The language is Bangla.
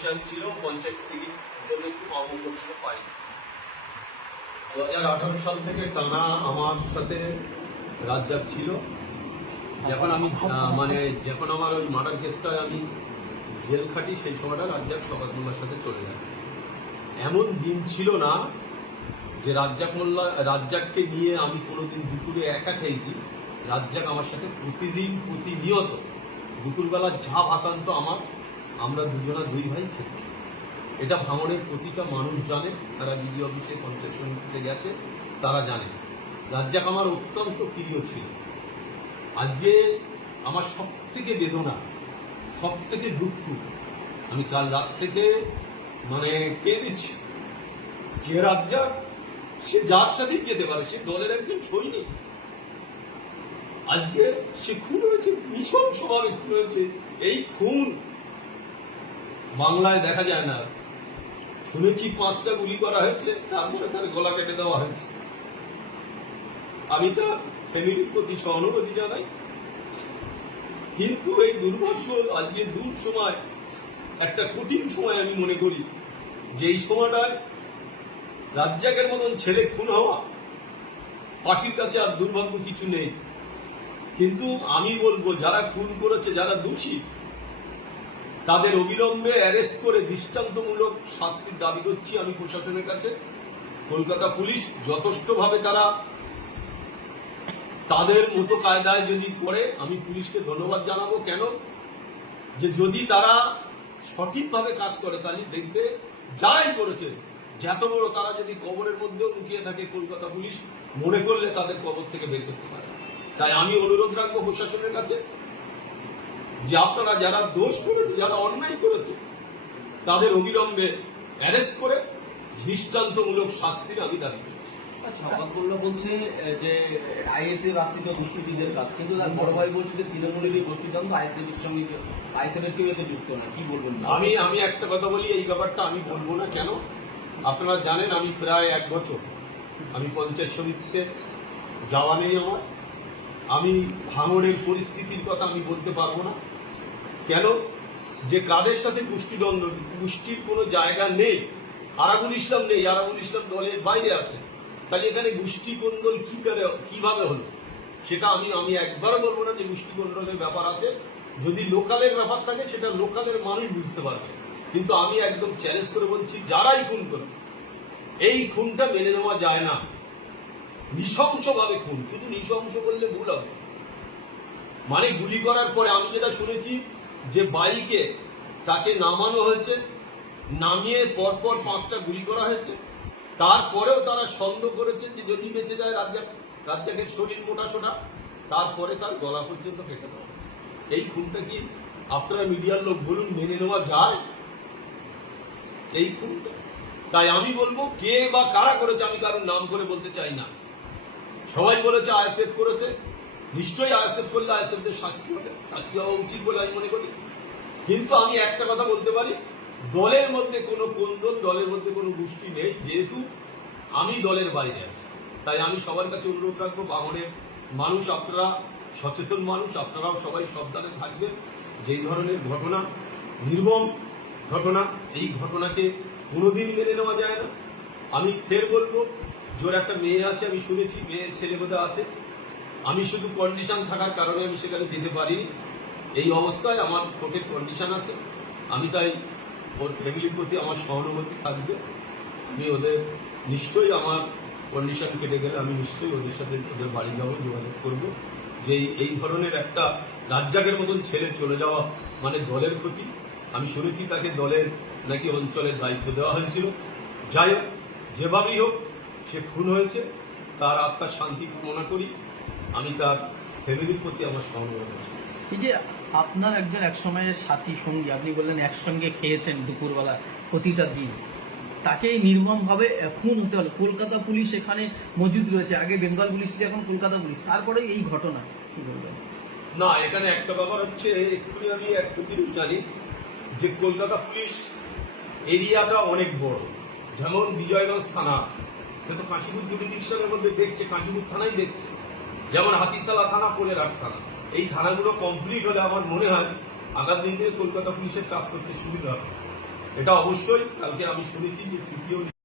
ডিভিশন ছিল, পঞ্চায়েত টিকিট জন্য একটু মামুল ছিল, পাই। 2018 সাল থেকে টানা আমার সাথে রাজ্জাক ছিল। যখন আমি যখন আমার ওই মার্ডার কেসটায় আমি জেল খাটি, সেই সময়টা রাজ্জাক শওকত মোল্লার সাথে চলে যায়। এমন দিন ছিল না যে রাজ্জাককে নিয়ে আমি কোনোদিন দুপুরে একা খেয়েছি। রাজ্জাক আমার সাথে প্রতিদিন প্রতিনিয়ত দুপুরবেলা যা ভাতান্ত আমরা দুজনা দুই ভাই খেতাম। এটা ভাঙড়ের প্রতিটা মানুষ জানে, তারা বিডিও অফিসে পঞ্চায়েত সমিতিতে গেছে, তারা জানে রাজ্জাক আমার অত্যন্ত প্রিয় ছিল। আজকে আমার সব থেকে বেদনা, সব থেকে দুঃখ, আমি কাল রাত থেকে কেঁদেছি যে রাজ্জাক সে যার সাথে যেতে পারে, সে দলের একজন সৈনিক, আজকে সে খুন হয়েছে, নৃশংসভাবে খুন হয়েছে। এই খুন বাংলায় দেখা যায় না। শুনেছি 5টা গুলি করা হয়েছে, তারপরে তার গলা কেটে দেওয়া হয়েছে। আমি তার ফ্যামিলির প্রতি সহানুভূতি জানাই, কিন্তু এই দুর্ভাগ্য আজকে দূর সময়, একটা কঠিন সময় আমি মনে করি যে এই সময়টায় রাজ্জাকের মতন ছেলে খুন হওয়া পাখির কাছে আর দুর্ভাগ্য কিছু নেই। কিন্তু আমি বলবো যারা খুন করেছে, যারা দোষী, তাদের অবিলম্বে অ্যারেস্ট করে দৃষ্টান্তমূলক শাস্তির দাবি করছি আমি প্রশাসনের কাছে। কলকাতা পুলিশ যথেষ্টভাবে তারা তাদের মতো কায়দায় যদি করে, আমি পুলিশকে ধন্যবাদ জানাবো। কেন যে যদি তারা সঠিকভাবে কাজ করে, তাহলে দেখবে যারাই করেছে, যত বড় তারা যদি কবরের মধ্যেও লুকিয়ে থাকে, কলকাতা পুলিশ মনে করলে তাদের কবর থেকে বের করতে পারে। তাই আমি অনুরোধ রাখবো প্রশাসনের কাছে যে আপনারা যারা দোষ করেছে, যারা অন্যায় করেছে, তাদের অবিলম্বে অ্যারেস্ট করে দৃষ্টান্তমূলক শাস্তির আমি দাবি করছি। শওকত মোল্লা বলছে যে আইএসএফ আশ্রিত দুষ্কৃতীদের কাজ, কিন্তু তার বড় ভাই বলছে যে তৃণমূলের এই গোষ্ঠীতন্ত্র আইএসএফের সঙ্গে, আইএসএফের কেউ এতে যুক্ত না। কি বলবেন? আমি একটা কথা বলি, এই ব্যাপারটা আমি বলবো না। কেন? আপনারা জানেন আমি প্রায় 1 বছর আমি পঞ্চায়েত সমিতিতে যাওয়া নেই আমার। আমি ভাঙড়ের পরিস্থিতির কথা আমি বলতে পারবো না। কেন? যে কাদের সাথে গোষ্ঠীদ্বন্দ্ব, গোষ্ঠীর কোনো জায়গা নেই। আরাবুল ইসলাম নেই, আরাবুল ইসলাম দলের বাইরে আছে। তাহলে এখানে গোষ্ঠী কোন্দল কিভাবে হলো সেটা আমি একবারও বলবো না যে গোষ্ঠী কোন্দলের ব্যাপার আছে। যদি লোকালের ব্যাপার থাকে সেটা লোকালের মানুষ বুঝতে পারবে। কিন্তু আমি একদম চ্যালেঞ্জ করে বলছি, যারাই খুন করেছে, এই খুনটা মেনে নেওয়া যায় না। নৃশংসভাবে খুন, শুধু নৃশংস বললে ভুল হবে। গুলি করার পরে আমি যেটা শুনেছি যে বাইকে তাকে নামানো হয়েছে, নামিয়ে পরপর 5টা গুলি করা হয়েছে। তারপরেও তারা সন্দেহ করেছে যে যদি বেঁচে যায় রাজ্জাকের শরীর মোটা সোটা, তারপরে তার গলা পর্যন্ত কেটে দেওয়া হয়েছে। এই খুনটা কি আপনারা মিডিয়ার লোক বলুন মেনে নেওয়া যায়? এই খুনটা, তাই আমি বলবো কে বা কারা করেছে, আমি কারোর নাম করে বলতে চাই না। সবাই বলেছে আইএসএফ করেছে, নিশ্চয়ই আইএসএফ করলে আইএসএফদের শাস্তি হওয়া উচিত বলে আমি মনে করি। কিন্তু আমি একটা কথা বলতে পারি, দলের মধ্যে কোনো কোন্দল, দলের মধ্যে কোনো গোষ্ঠী নেই, যেহেতু আমি দলের বাইরে আছি। তাই আমি সবার কাছে অনুরোধ রাখবো, ভাঙড়ের মানুষ আপনারা সচেতন মানুষ, আপনারাও সবাই সাবধানে থাকবেন। যেই ধরনের ঘটনা, নির্মম ঘটনা, এই ঘটনাকে কোনোদিন মেনে নেওয়া যায় না। আমি ফের বলবো, জোর একটা মেয়ে আছে, আমি শুনেছি মেয়ে ছেলে বোধহয় আছে। আমি শুধু কন্ডিশন থাকার কারণে আমি সেখানে যেতে পারিনি। এই অবস্থায় আমার কোর্টের কন্ডিশন আছে, আমি তাই ওর ফ্যামিলির প্রতি আমার সহানুভূতি থাকবে। আমি ওদের নিশ্চয়ই, আমার কন্ডিশন কেটে গেলে আমি নিশ্চয়ই ওদের সাথে ওদের বাড়ি যাবো, যোগাযোগ করব। যে এই ধরনের একটা রাজ্জাকের মতন ছেলে চলে যাওয়া দলের ক্ষতি। আমি শুনেছি তাকে দলের নাকি অঞ্চলের দায়িত্ব দেওয়া হয়েছিল। যাই হোক, যেভাবেই হোক সে খুন হয়েছে, তার আত্মার শান্তি কামনা করি। আমি তার ফ্যামিলির প্রতি আমার সহানুভূতি আছে। এই যে আপনার একজন একসময়ের সাথী সঙ্গী, আপনি বললেন একসঙ্গে খেয়েছেন দুপুরবেলা প্রতিটা দিন, তাকে নির্মমভাবে খুন হতে হলো। কলকাতা পুলিশ এখানে মজুদ রয়েছে, আগে বেঙ্গল পুলিশ ছিল, এখন কলকাতা পুলিশ, তারপরে এই ঘটনা কি বলবেন? না, এখানে একটা ব্যাপার হচ্ছে, একটু আমি একটু জানি যে কলকাতা পুলিশ এরিয়াটা অনেক বড়। যেমন বিজয়গঞ্জ থানা আছে, কিন্তু কাশীপুর জুডিশিয়ালের মধ্যে দেখছে, কাশীপুর থানাই দেখছে। যেমন হাতিশালা থানা, কোলেরহাট থানা, এই থানাগুলো কমপ্লিট হলে আমার মনে হয় আগামী দিনে কলকাতা পুলিশের কাজ করতে সুবিধা হবে। এটা অবশ্যই কালকে আমি শুনেছি যে সিপিও